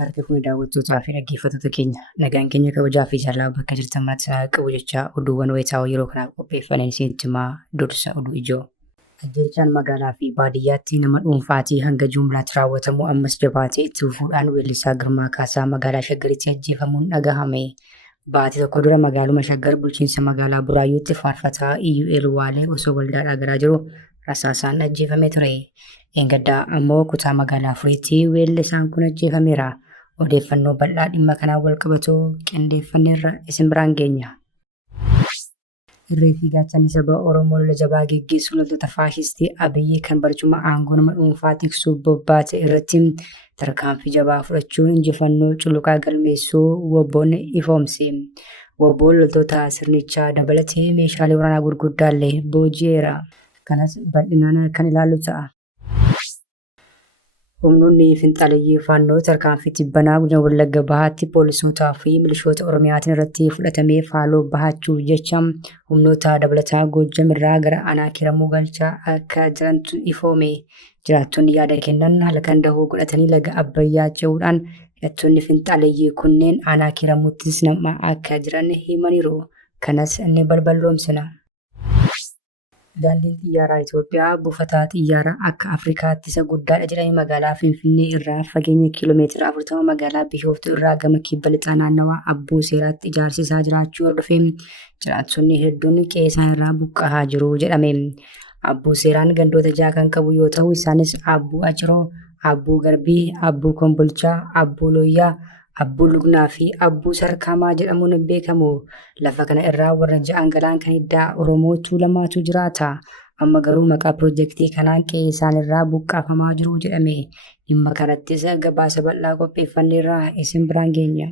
Harka fuuni daawwattootaa fi dhaggeeffattoota keenya nagaan keenya kabajaa fi jaalala bakka jirtan maratti qabu jechaa oduuwwan wayitaawoo yeroo kanaaf qopheeffameen isinitti himaa dursa oduu ijoo. Ajjeechaan magaalaa fi baadiyyaatti nama dhuunfaatii hanga jumlaatti raawwatamu ammas jabaatee itti fufuudhaan weellisaa Girmaa Kaasaa magaalaa Shaggaritti ajjeefamuun dhagahame. Baatii tokko dura magaaluma Shaggar bulchiinsa magaalaa Buraayyuutti faarfataa EUL Waalee osoo waldaadhaa garaa jiru rasaasaan ajjeefamee ture. Engaddaa ammoo kutaa magaalaa Furiitti weellisaan kun ajjeefameera. Odeeffannoo bal'aa dhimma kanaan wal qabatu qindeeffanneerra isin biraan geenya. Irree fi gaachanni saba Oromoo lola jabaa geggeessuun loltoota faashistii Abiyyi kan barcuma aangoo nama dhuunfaa tiksuuf bobbaate irratti tarkaanfii jabaa fudhachuun injifannoo culuqaa galmeessuu wobboon ifoomse. Wobboon loltoota sirnichaa dabalatee meeshaalee waraanaa gurguddaallee booji'eera. Kanas bal'inaan kan ilaallu ta'a. Humnoonni finxaaleeyyii faannoo tarkaanfii tibbanaa Godina Wallagga Bahaatti poolisootaa fi milishoota Oromiyaatiin irratti fudhatamee faaloo bahachuuf jecha humnoota dabalataa Goojjam irraa gara aanaa Kiramuu galchaa akka jirantu ifoome. Jiraattonni yaada kennan halkan dahoo godhatanii laga Abbayyaa ce'uudhaan hidhattoonni finxaaleeyyii kunneen aanaa Kiramuuttis namaa akka jiran himaniiru. Kanas ni balballoomsina. Daandiin xiyyaaraa Itoophiyaa buufataa xiyyaaraa akka Afrikaatti isa guddaadha jedhamee magaalaa Finfinnee irraa fageenya kiiloomeetira 40 magaalaa Bishooftuu irraa gama kibba lixaa naannawaa Abbuu Seeraatti ijaarsisaa jiraachuu hordofee jiraattonni hedduun qe'ee isaan irraa buqqa'aa jiru jedhame. Abbuu Seeraan gandoota 6 kan qabu yoo ta'u isaanis Abbuu Aciroo, Abbuu Garbii, Abbuu Kombolchaa, Abbuu Looyyaa, Abbuu Lugnaa fi Abbuu Sarkamaa jedhamuun beekamu. Lafa kana irraa warra ja'an galaan kan hiddaa Oromoo Tuulamaatu jiraata. Amma garuu maqaa piroojeektii kanaan qe'ee isaan irraa buqqaafamaa jiru jedhame. Dhimma kanattis gabaasa bal'aa qopheeffanneerraa isin biraan geenya.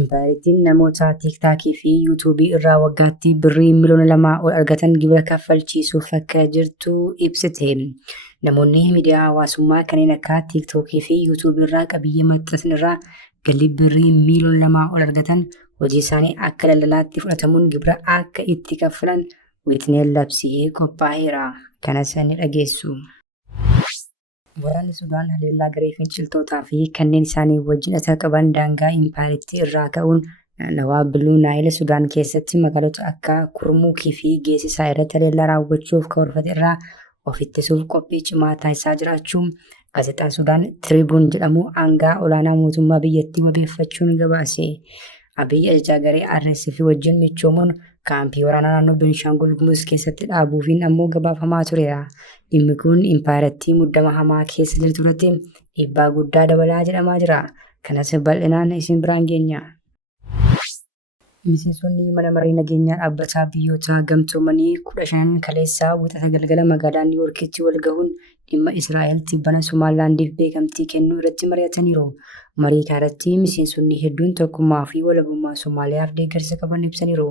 Impaayiritiin namoota tiiktaakii fi yuutuubii irraa waggaatti birrii miliyoona 2 ol argatan gibira kaffalchiisuuf akka jirtu ibsite. Namoonni miidiyaa hawaasummaa kanneen akka tiiktookii fi yuutuubii irraa qabiyyee maxxansan irraa galii birrii miliyoona 2 ol argatan hojii isaanii akka daldalaatti fudhatamuun gibira akka itti kaffalan wixineen labsii qophaa'eera. Kanas ni dhageessu. Waraanni Sudaan haleellaa garee finciltootaa fi kanneen isaanii wajjin hidhata qaban daangaa impaayiritti irraa ka'uun naannawaa Biluu Naayil Sudaan keessatti magaalota akka Kurmuukii fi Geessisaa irratti haleellaa raawwachuuf karoorfate irraa of ittisuuf qophii cimaa taasisaa jiraachuu gaazexaan Sudaan Tiribuun jedhamu aangaa olaanaa mootummaa biyyattii wabeeffachuun gabaase. Abiyyi ajajaa garee RSF wajjin michoomuun kaampii waraanaa naannoo Beenishaangul Gumuz keessatti dhaabuufiin ammoo gabaafamaa tureera. Dhimmi kun impaayiritti muddama hamaa keessa jirtu irratti dhiibbaa guddaa dabalaa jedhamaa jira. Kanas bal'inaan isin biraan geenya. Miseensonni mana maree nageenyaa dhaabbataa biyyoota gamtoomanii 15 kaleessaa wixata galgala magaalaa Niiwuorkiitti wal gahuun dhimma Israa'el tibbana Somaalilaandiif beekamtii kennuu irratti mari'ataniiru. Marii kanarratti miseensonni hedduun tokkummaa fi walabummaa Somaaliyaaf deeggarsa qaban ibsaniiru.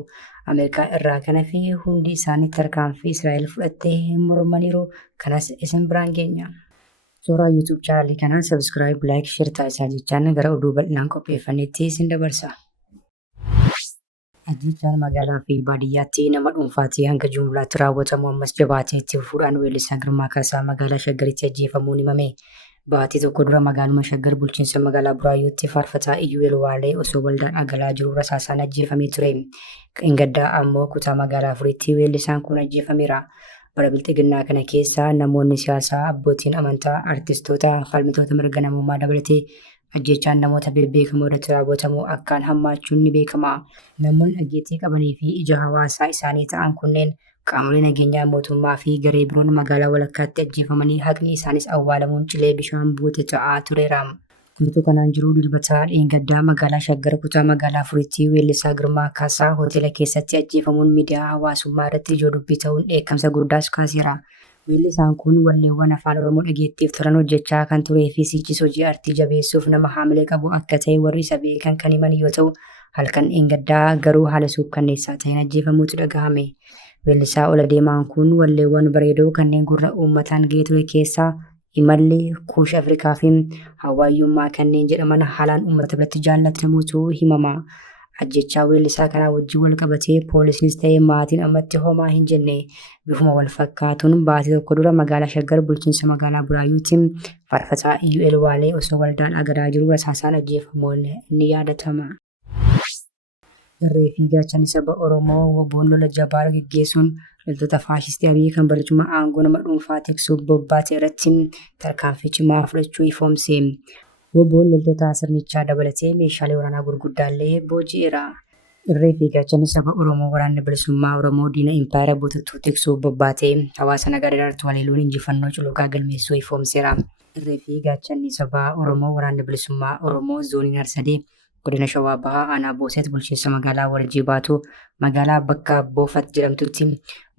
Ameerikaa irraa kana fi hundi isaanii tarkaanfii Israa'el fudhattee mormaniiru. Kanas isin biraan geenya. Suuraa YouTube chaanalii kanaa subscribe, like, share taasisaa jechaan gara oduu bal'inaan qopheeffannetti isin dabarsa. Ajjeechaan magaalaa fi baadiyyaatti nama dhuunfaatii hanga jumlaatti raawwatamu ammas jabaatee itti fufuudhaan weellisaa Girmaa Kaasaa magaalaa Shaggaritti ajjeefamuun himame. Baatii tokko dura magaaluma Shaggar bulchiinsa magaalaa Buraayyuutti faarfataa EUL Waalee osoo waldaadhaa galaa jiru rasaasaan ajjeefamee ture. Engaddaa ammoo kutaa magaalaa Furiitti weellisaan kun ajjeefameera. Bara bilxiginnaa kana keessa namoonni siyaasaa, abbootiin amantaa, artistoota, falmitoota mirga namummaa dabalatee ajjeechaan namoota bebbeekamoo irratti raawwatamu akkaan hammaachuun ni beekama. Namoonni dhageettii qabanii fi ija hawaasaa isaanii ta'an kunneen qaamolee nageenyaa mootummaa fi garee biroon magaalaa walakkaatti ajjeefamanii haqni isaanis awwaalamuun cilee bishaan buute ta'aa tureera. Kutu kanaan jiru dilbataa dheengaddaa magaalaa Shaggar kutaa magaalaa Furiitti weellisaa Girmaa Kaasaa hoteela keessatti ajjeefamuun miidiyaa hawaasummaa irratti ijoo dubbii ta'uun dheekkamsa guddaas kaaseera. Weellisaan kun walleewwan afaan Oromoo dhageettiif turan hojjechaa kan turee fi sichis hojii aartii jabeessuuf nama haamilee qabu akka ta'e warri isa beekan kan himan yoo ta'u, halkan dheengaddaa garuu haala suukkanneessaa ta'een ajjeefamuutu dhagahame. Weellisaa ola deemaan kun walleewwan bareedoo kanneen gurra uummataan ga'ee ture keessaa imalli kuush Afrikaa fi hawaayyummaa kanneen jedhaman haalaan uummata biratti jaallatamuutu himama. Ajjechaa weellisaa kanaa wajjin wal qabatee poolisiinis ta'ee maatiin ammatti homaa hin jenne. Bifuma wal fakkaatuun baatii tokko dura magaalaa Shaggar bulchiinsa magaalaa Buraayyuutti faarfataa UL Waalee osoo waldaan agaraa jiru rasaasaan ajjeefamuun ni yaadatama. Irree fi gaachanni saba Oromoo WBO'n lola jabaa gaggeessuun loltoota faashistii Abiyyi kan barcuma aangoo nama dhuunfaa tiksuuf bobbaate irratti tarkaanfii cimaa fudhachuu ifoomse. WBO'n loltoota sirnichaa dabalatee meeshaalee waraanaa gurguddaallee booji'eera. Irree fi gaachanni saba Oromoo waraanni bilisummaa Oromoo diina impaayera bootattuu tiksuuf bobbaate hawaasa nagaa irratti haleeluun injifannoo culuqaa galmeessuu ifoomseera. Irree fi gaachanni saba Oromoo waraanni bilisummaa Oromoo zoonii Harsadee godina Shawaa Bahaa aanaa Booseet bulchiinsa magaalaa Warjii baatu magaalaa bakka Boofat jedhamtutti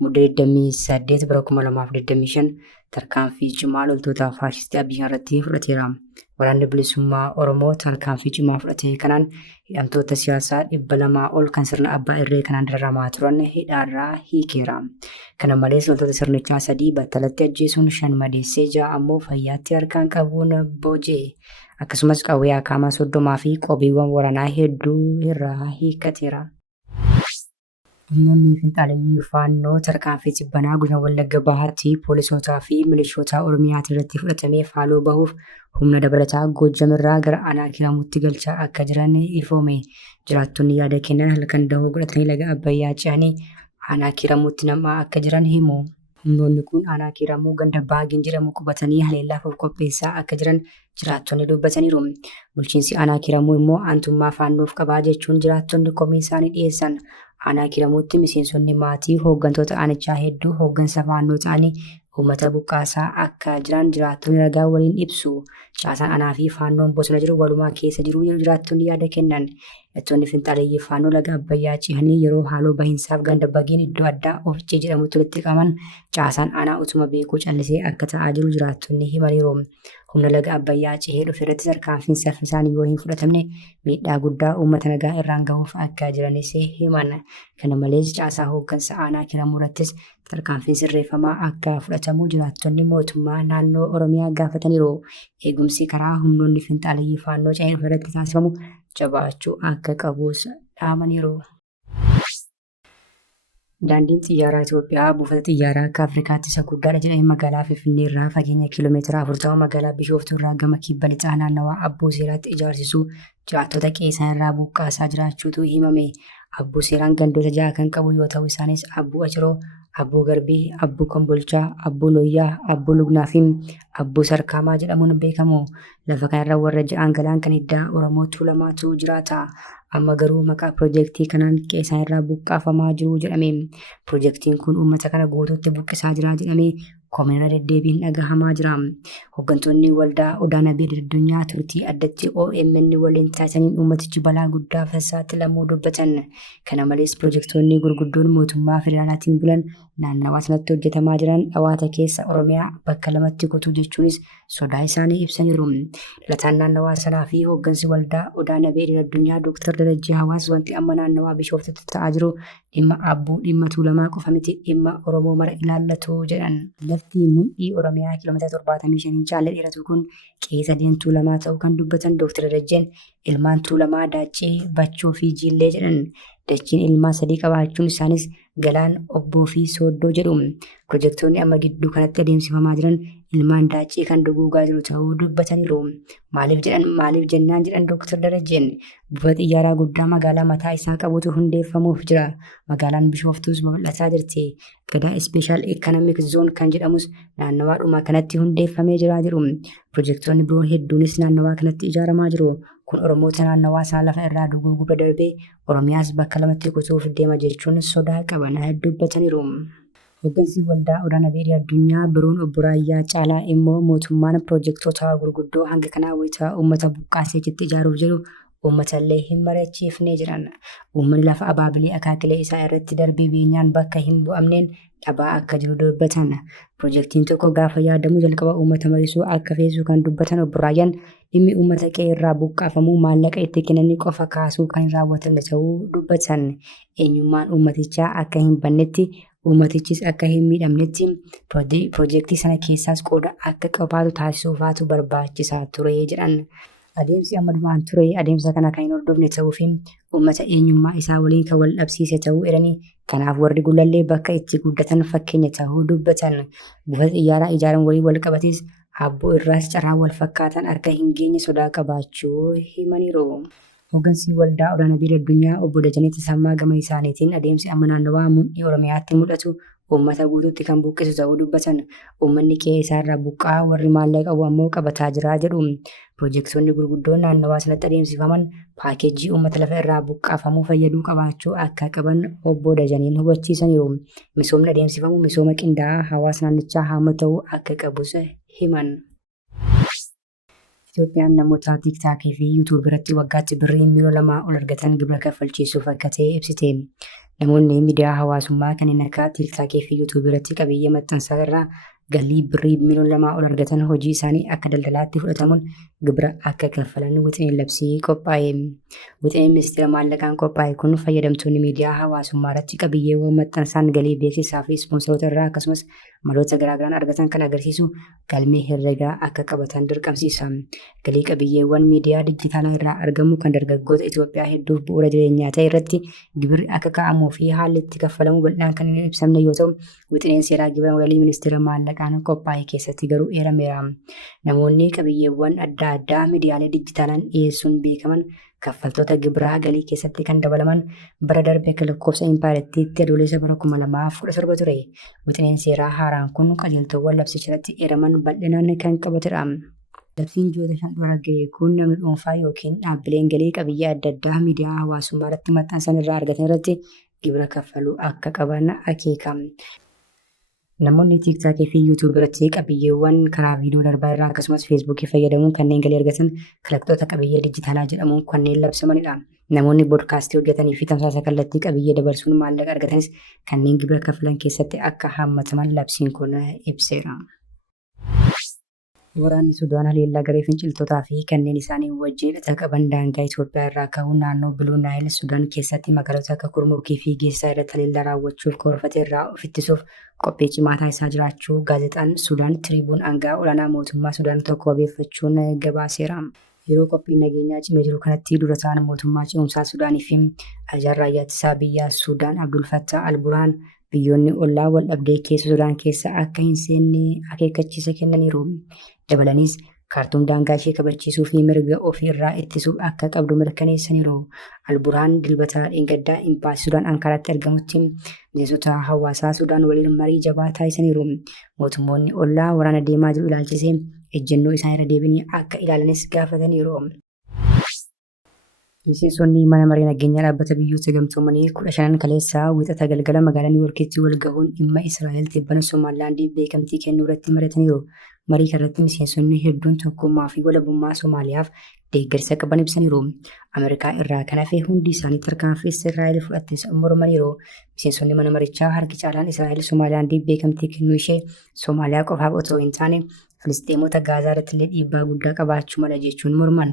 muddee 28 bara 2025 tarkaanfii cimaa loltoota faashistii Abiyyi irratti fudhateera. Waraanni bilisummaa Oromoo tarkaanfii cimaa fudhate kanaan hidhamtoota siyaasaa 200 ol kan sirna abbaa irree kanaan dararamaa turan hidhaarraa hiikeera. Kana malees loltoota sirnichaa 3 battalatti ajjeesuun 5 madeessee 6 ammoo fayyaatti harkaan qabuun booji'e. Akkasumas qawwee akaamaa 30 fi qobiiwwan waraanaa hedduu irraa hiikateera. Humnoonni finxaaleeyyii faannoo tarkaanfii Jibbanaa godina Wallagga Bahaatti poolisootaa fi milishoota Oromiyaa irratti fudhatamee faaloo bahuuf humna dabalataa Goojjamirraa gara aanaa Kiramuutti galchaa akka jiran ifoome. Jiraattonni yaada kennan halkan dahoo godhatanii laga Abbayyaa ce'anii aanaa Kiramuutti namaa akka jiran himu. Humnoonni kun aanaa Kiramuu ganda Baagin jedhamu qubatanii haleellaaf of qopheessaa akka jiran jiraattonni dubbataniiru. Bulchiinsi aanaa Kiramuu immoo aantummaa faannoof qabaa jechuun jiraattonni komii isaanii dhiyeessan. Aanaa Kiramuutti miseensonni maatii hooggantoota aanichaa hedduu hooggansa faannoo ta'anii uummata buqqaasaa akka jiran jiraattonni ragaa waliin ibsu. Caasaan aanaa fi faannoon bosona jiru walumaa keessa jiru jiraattonni yaada kennan. Hidhattoonni finxaaleeyyii faannoo laga Abbayyaa ce'anii yeroo haaloo bahinsaaf ganda Bagiin iddoo addaa Ofichee jedhamutti walitti qabaman caasaan aanaa utuma beekuu callisee akka ta'aa jiru jiraattonni himaniiru. Humna laga Abbayyaa ce'ee dhufe irratti tarkaanfiin saffisaan yoo hin fudhatamne miidhaa guddaa uummata nagaa irraan gahuuf akka jiranis himan. Kana malees caasaa hooggansa aanaa Kiramuu irrattis tarkaanfiin sirreeffamaa akka fudhatamu jiraattonni mootummaa naannoo Oromiyaa gaafataniiru. Eegumsi karaa humnoonni finxaaleeyyii faannoo ce'ee dhufe irratti taasifamu jabaachuu akka qabus dhaamaniiru. Daandiin xiyyaaraa Itoophiyaa buufata xiyyaaraa akka Afrikaatti isa guddaadha jedhamee magaalaa Finfinnee irraa fageenya kiiloomeetira 40 magaalaa Bishooftuu irraa gama kibba lixaa naannawaa Abboo Seeraatti ijaarsisuu jiraattota qeessan irraa buqqaasaa jiraachuutu himame. Abboo Seeraan gandoota 6 kan qabu yoo ta'u isaanis Abboo Aciroo, Abboo Garbii, Abboo Kombolchaa, Abboo Looyyaa, Abboo Lugnaa fi Abboo Sarkaamaa jedhamuun beekamu. Lafa kanarra warra 6 galaan kan iddaa Oromoo Tuulamaatu jiraata. Amma garuu maqaa piroojeektii kanaan qeessan irraa buqqaafamaa jiru jedhame. Piroojeektiin kun uummata kana guutuutti buqqisaa jira jedhamee koomina deddeebiin dhagahamaa jira. Hooggantoonni waldaa Odaana Beelad Addunyaa turtii addatti OMN waliin taasisaniin uummatichi balaa guddaa saaxilamuu dubbatan. Kana malees piroojeektoonni gurguddoon mootummaa federaalaatiin bulan naannawaa sanatti hojjetamaa jiran dhawaata keessa Oromiyaa bakka lamatti kutuu jechuunis sodaa isaanii ibsaniiru. Dhalataan naannawaa sanaa fi hooggansi waldaa Odaana Beelad Addunyaa Dr. Darajjii Hawaas wanti amma naannawaa Bishooftutti ta'aa jiru dhimma Abbuu dhimma Tuulamaa qofa miti dhimma Oromoo mara ilaallatu jedhan. Lafti mudhii Oromiyaa kiiloomeetira 75 caalee dheeratu kun qeessa deemtuu Tuulamaa ta'uu kan dubbatan Dr. Darajjeen ilmaan Tuulamaa Daaccee, Bachoo fi Jiillee jedhan. Dachiin ilmaa 3 qabaachuun isaanis Galaan, Obboo fi Sooddoo jedhu. Piroojeektoonni amma gidduu kanatti adeemsifamaa jiran ilmaan Daaccee kan duguugaa jiru ta'uu dubbataniiru. Maaliif jennaan jedhan Dr. Darajjeen buufata xiyyaaraa guddaa magaalaa mataa isaa qabutu hundeeffamuuf jira. Magaalaan Bishooftuus babal'ataa jirti. Gadaa Ispeeshaal Economic Zone kan jedhamus naannawaadhuma kanatti hundeeffamee jira jedhu. Piroojeektoonni biroo hedduunis naannawaa kanatti ijaaramaa jiru. Kun Oromoota naannawaa isaa lafa irraa duguuguu bira darbee Oromiyaas bakka lamatti kutuuf deema jechuun sodaa qaban dubbataniiru. Hooggansi waldaa Odaana Beelad Addunyaa biroon obbo Raayyaa Caalaa immoo mootummaan piroojeektoota gurguddoo hanga kanaa wayitaa uummata buqqaasee achitti ijaaruuf jedhu uummatallee hin mari'achiifnee jiran. Uummanni lafa abaabilee akaakilee isaa irratti darbee beenyaan bakka hin bu'amneen dhabaa akka jiru dubbatan. Piroojeektiin tokko gaafa yaadamu jalqaba uummata mariisuu akka feessu kan dubbatan obbo Raayyaan dhimmi uummata qe'ee irraa buqqaafamuu maallaqa itti kennanii qofa kaasuu kan hin raawwatamne ta'uu dubbatan. Eenyummaan uummatichaa akka hin bannetti uummatichis akka hin miidhamnetti piroojeektii sana keessaas qooda akka qabaatu taasisuufaatu barbaachisaa ture jedhan. Adeemsi amma duraan ture adeemsa kana kan hin hordofne ta'uu fi uummata eenyummaa isaa waliin kan wal dhabsiise ta'uu eeranii kanaaf warri Gullallee bakka itti guddatan fakkeenya ta'uu dubbatan. Buufata xiyyaaraa ijaaran waliin wal qabates Aabboo irraas carraa wal fakkaatan akka hin geenye sodaa qabaachuu himaniiru. Hooggansi waldaa olaanaa biyya addunyaa obbo Dajanee Tasammaa gama isaaniitiin adeemsi amma naannawaa mudhii Oromiyaatti mul'atu uummata guutuutti kan buqqisu ta'uu dubbatan. Uummanni qe'ee isaarraa buqqaa warri maallaqa qabu ammoo qabataa jira jedhu. Piroojektonni gurguddoon naannawaa sanatti adeemsifaman paakeejii uummata lafa irraa buqqaafamuu fayyaduu qabaachuu akka qaban obbo Dajaneen hubachiisaniiru. Misoomni adeemsifamu misooma qindaa'aa hawaasa naannichaa hammatu akka qabus himan. Itoophiyaan namoota tiiktaakii fi yuutuubii irratti waggaatti birrii miliyoona 2 ol argatan gibira kaffalchiisuuf akka ta'e ibsite. Namoonni miidiyaa hawaasummaa kanneen akka tiiktaakii fi yuutuubii irratti qabiyyee maxxansaa irraa galii birrii miliyoona 2 ol argatan hojii isaanii akka daldalaatti fudhatamuun gibira akka kaffalan wixineen labsii qophaa'e. Wixineen ministeera maallaqaan qophaa'e kun fayyadamtoonni miidiyaa hawaasummaa irratti qabiyyeewwan maxxansaan galii beeksisaa fi ispoonsaroota irraa akkasumas maloota garaagaraan argatan kan agarsiisu galmee herreegaa akka qabatan dirqamsiisa. Galii qabiyyeewwan miidiyaa dijitaalaa irraa argamu kan dargaggoota Itoophiyaa hedduuf bu'uura jireenyaa ta'e irratti gibirri akka kaa'amuu fi haalli itti kaffalamu bal'inaan kan hin ibsamne yoo ta'u, wixineen seeraa gibira galii ministeera maallaqaan qophaa'e keessatti garuu eerameera. Namoonni qabiyyeewwan adda addaa miidiyaalee dijitaalaan dhiyeessuun beekaman kaffaltoota gibiraa galii keessatti kan dabalaman bara darbe akka lakkoofsa impaayiratiitti adoolessa bara 2017 ture. Wixineen seeraa haaraan kun qajeeltowwan labsichaatti eeraman bal'inaan kan qabatedha. Labsiin ji'oota 5 dura ga'e kun namni dhuunfaa yookiin dhaabbileen galii qabiyyee adda addaa miidiyaa hawaasummaa irratti maxxansan irraa argatan irratti gibira kaffaluu akka qaban akeeka. Namoonni tiiktaakii fi yuutuubii irratti qabiyyeewwan karaa viidiyoo darbaa irraa akkasumas feesbuukii fayyadamuun kanneen galii argatan kalaqtoota qabiyyee dijitaalaa jedhamuun kanneen labsamanidha. Namoonni boodkaastii hojjetanii fi tamsaasa kallattii qabiyyee dabarsuun maallaqa argatanis kanneen gibira kaffalan keessatti akka hammataman labsiin kun ibseera. Waraanni Sudaan haleellaa garee finciltootaa fi kanneen isaanii wajjin hidhata qaban daangaa Itoophiyaa irraa ka'uun naannoo Biluu Naayil Sudaan keessatti magaalota akka Kurmukii fi Geessaa irratti haleellaa raawwachuuf karoorfate irraa of ittisuuf qophii cimaa taasisaa jiraachuu gaazexaan Sudaan Tiriibuun aangaa olaanaa mootummaa Sudaan tokko wabeeffachuun gabaaseera. Yeroo qophiin nageenyaa cimee jiru kanatti dura ta'an mootummaa ce'umsaa Sudaanii fi ajajaan raayyaa ittisaa biyyaa Sudaan Abdul Fattah al-Burhaan biyyoonni ollaa wal dhabdee keessa Sudaan keessa akka hin seenne akeekkachiisa kennaniiru. Dabalaniis kaartuum daangaa ishee kabachiisuu fi mirga ofii irraa ittisuuf akka qabdu mirkaneessaniiru. Al-Burhaan dilbata dheengaddaa imbaasii Sudaan Ankaraatti argamutti miseensota hawaasaa Sudaan waliin marii jabaa taasisaniiru. Mootummoonni ollaa waraana deemaa jiru ilaalchisee ejjennoo isaan irra deebiin akka ilaalanis gaafataniiru. Miseensonni mana maree nageenyaa dhaabbata biyyoota gamtoomanii 15 kaleessaa wixata galgala magaalaa Niiwuorkiitti wal gahuun dhimma Israa'el tibbana Somaalilaandii beekamtii kennuu irratti mari'ataniiru. Marii kanarratti miseensonni hedduun tokkummaa fi walabummaa Somaaliyaaf deeggarsa qaban ibsaniiru. Ameerikaa irraa kan hafe hundi isaanii tarkaanfii Israa'el fudhattes mormaniiru. Miseensonni mana marichaa harki caalaan Israa'el Somaalilaandii beekamtii kennuu ishee Somaaliyaa qofaaf otoo hin taane Filisxeemota Gaazaa irratti illee dhiibbaa guddaa qabaachuu mala jechuun morman.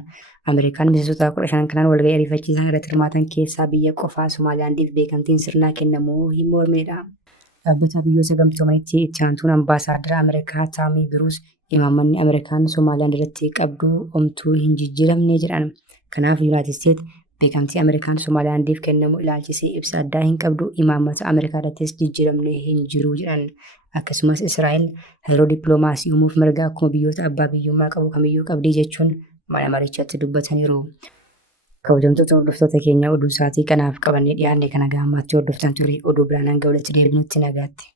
Ameerikaan miseensota 15 kanaan walga'ii ariifachiisaa irratti hirmaatan keessaa biyya qofaa Somaalilaandiif beekamtiin sirnaa kennamuu hin mormedha. Dhaabbata biyyoota gamtoomaniitti itti aantuun ambaasaaddara Ameerikaa Taamii Biruus imaammanni Ameerikaan Somaalilaand irratti qabdu homtuu hin jijjiiramne jedhan. Kanaaf Yuunaayitid Isteet beekamtii Ameerikaan Somaalilaandiif kennamu ilaalchisee ibsa addaa hin qabdu imaammata Ameerikaa irrattis jijjiiramne hin jiru jedhan. Akkasumas Israa'el hariiroo dippiloomaasii uumuuf mirga akkuma biyyoota abbaa biyyummaa qabu kamiyyuu qabdi jechuun mana marichatti dubbataniiru. Kabajamtoota hordoftoota keenya oduu isaatii kanaaf qabannee dhiyaanne kana gaamaatti hordoftan ture oduu biraan hanga walitti deebinutti nagaatti.